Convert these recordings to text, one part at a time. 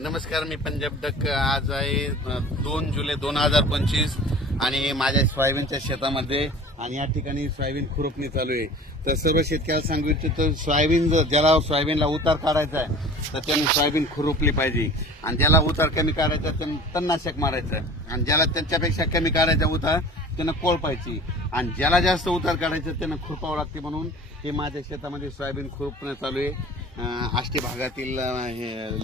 नमस्कार मी पंजाब डक्क आज आहे दोन जुलै दोन हजार पंचवीस आणि माझ्या सोयाबीनच्या शेतामध्ये आणि या ठिकाणी सोयाबीन खुरपणी चालू आहे तर सर्व शेतकऱ्याला सांगू इच्छितो सोयाबीन जर ज्याला सोयाबीनला उतार काढायचा आहे तर त्यांनी सोयाबीन खुरपली पाहिजे आणि ज्याला उतार कमी काढायचा तर तणनाशक मारायचं आणि ज्याला त्यांच्यापेक्षा कमी काढायचा उतार त्यांना कोळ पाहिजे आणि ज्याला जास्त उतार काढायचं त्यांना खुरपावं लागते म्हणून हे माझ्या शेतामध्ये सोयाबीन खुरपणं चालू आहे आष्टी भागातील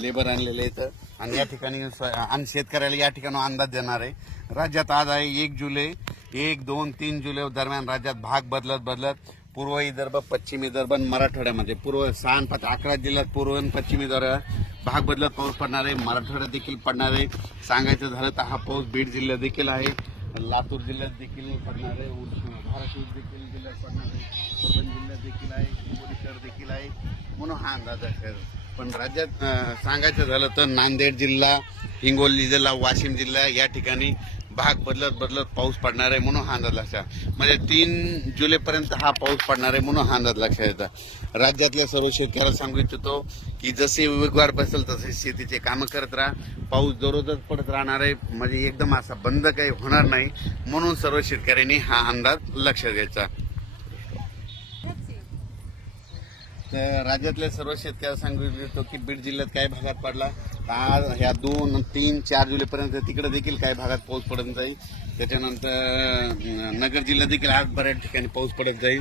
लेबर आणलेलं आहे आणि या ठिकाणी आणि शेतकऱ्याला या ठिकाणी अंदाज देणार आहे राज्यात आज आहे एक जुलै एक दोन तीन जुलै दरम्यान राज्यात भाग बदलत बदलत पूर्व विदर्भ पश्चिम विदर्भ मराठवाड्यामध्ये पूर्व सहा पाच अकरा जिल्ह्यात पूर्व आणि पश्चिम विदर्भ भाग बदलत पाऊस पडणार आहे मराठवाड्यात देखील पडणार आहे सांगायचं झालं तर हा पाऊस बीड जिल्ह्यात देखील आहे लातूर जिल्ह्यात देखील पडणार आहे धाराशिव देखील जिल्ह्यात पडणार आहे परभणी जिल्ह्यात देखील आहे हिंगोली शहर देखील आहे म्हणून हा अंदाज आहे पण राज्यात सांगायचं झालं तर नांदेड जिल्हा हिंगोली जिल्हा वाशिम जिल्हा या ठिकाणी भाग बदलत बदलत पाऊस पडणार आहे म्हणून हा अंदाज लक्षात म्हणजे तीन जुलैपर्यंत हा पाऊस पडणार आहे म्हणून हा अंदाज लक्षात येतात राज्यातल्या सर्व शेतकऱ्याला सांगू इच्छितो की जसे उमेदवार बसेल तसे शेतीचे कामं करत राहा पाऊस दररोजच पडत राहणार आहे म्हणजे एकदम असा बंद काही होणार नाही म्हणून सर्व शेतकऱ्यांनी हा अंदाज लक्षात घ्यायचा राज्यातल्या सर्व शेतकऱ्याला सांगू इच्छितो की बीड जिल्ह्यात काय भागात पडला आज ह्या दोन तीन चार जुलैपर्यंत तिकडे देखील काही भागात पाऊस पडत जाईल त्याच्यानंतर नगर जिल्हा देखील आज बऱ्याच ठिकाणी पाऊस पडत जाईल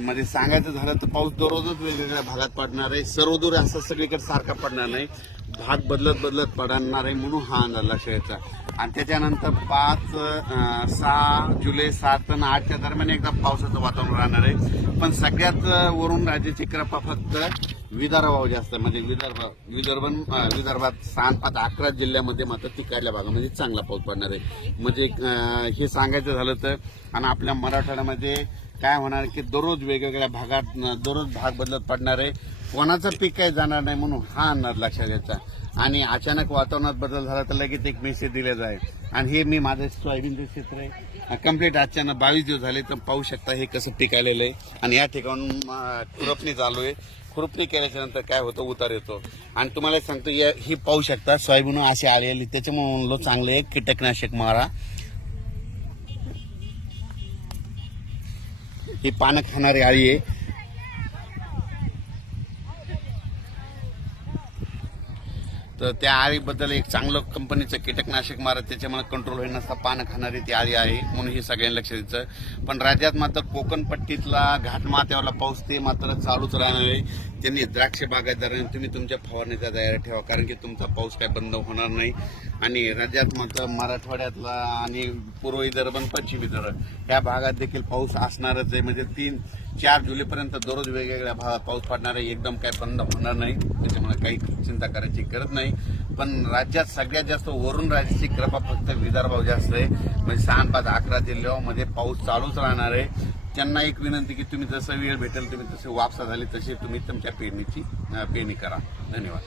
म्हणजे सांगायचं झालं तर पाऊस दररोजच वेगवेगळ्या भागात पडणार आहे सर्वदूर असा सगळीकडे सारखा पडणार नाही भाग बदलत बदलत पडणार आहे म्हणून हा अंदाज लक्षात आणि त्याच्यानंतर पाच सहा जुलै सात आणि आठच्या दरम्यान एकदा पावसाचं वातावरण राहणार आहे पण सगळ्यात वरून राज्याची कृपा फक्त विदर्भाव जास्त म्हणजे विदर्भ विदर्भ विदर्भात सहा पाच अकरा जिल्ह्यामध्ये मात्र तिकडल्या भागामध्ये म्हणजे चांगला पाऊस पडणार आहे म्हणजे हे सांगायचं झालं तर आणि आपल्या मराठवाड्यामध्ये काय होणार की दररोज वेगवेगळ्या भागात दररोज भाग बदलत पडणार आहे कोणाचं पीक काही जाणार नाही म्हणून हा अंदाज लक्षात घ्यायचा आणि अचानक वातावरणात बदल झाला तर लगेच एक मेसेज दिला जाईल आणि हे मी माझं सोयाबीनचं क्षेत्र आहे कम्प्लीट अचानक बावीस दिवस झाले तर पाहू शकता हे कसं पिकालेलं आहे आणि या ठिकाणून खुरपणी चालू आहे खुरपणी केल्याच्या नंतर काय होतं उतार येतो आणि तुम्हाला सांगतो या ही पाहू शकता सोयाबीन असे आलेली त्याच्यामुळे म्हणलो चांगले एक कीटकनाशक मारा ही पानं खाणारी आळी आहे तर त्या आळीबद्दल एक चांगलं कंपनीचं कीटकनाशक मारत त्याच्यामुळे कंट्रोल होईल नसता पानं खाणारी ती आळी आहे म्हणून हे सगळ्यांनी लक्ष द्यायचं पण राज्यात मात्र कोकणपट्टीतला घाटमात्यावरला पाऊस ते मात्र चालूच राहणार आहे त्यांनी द्राक्ष दरम्यान तुम्ही तुमच्या फवारणीचा तयार ठेवा कारण की तुमचा पाऊस काय बंद होणार नाही आणि राज्यात मात्र मराठवाड्यातला आणि पूर्व विदर्भ पश्चिम विदर्भ या भागात देखील पाऊस असणारच आहे म्हणजे तीन चार जुलैपर्यंत दररोज वेगवेगळ्या भागात पाऊस पडणार आहे एकदम काय बंद होणार नाही त्याच्यामुळे काही चिंता करायची गरज नाही पण राज्यात सगळ्यात जास्त वरून राज्याची कृपा फक्त विदर्भाव जास्त आहे म्हणजे सहा पाच अकरा जिल्ह्यामध्ये पाऊस चालूच राहणार आहे त्यांना एक विनंती की तुम्ही जसं वेळ भेटेल तुम्ही तसे वापसा झाली तशी तुम्ही तुमच्या पेरणीची पेरणी करा धन्यवाद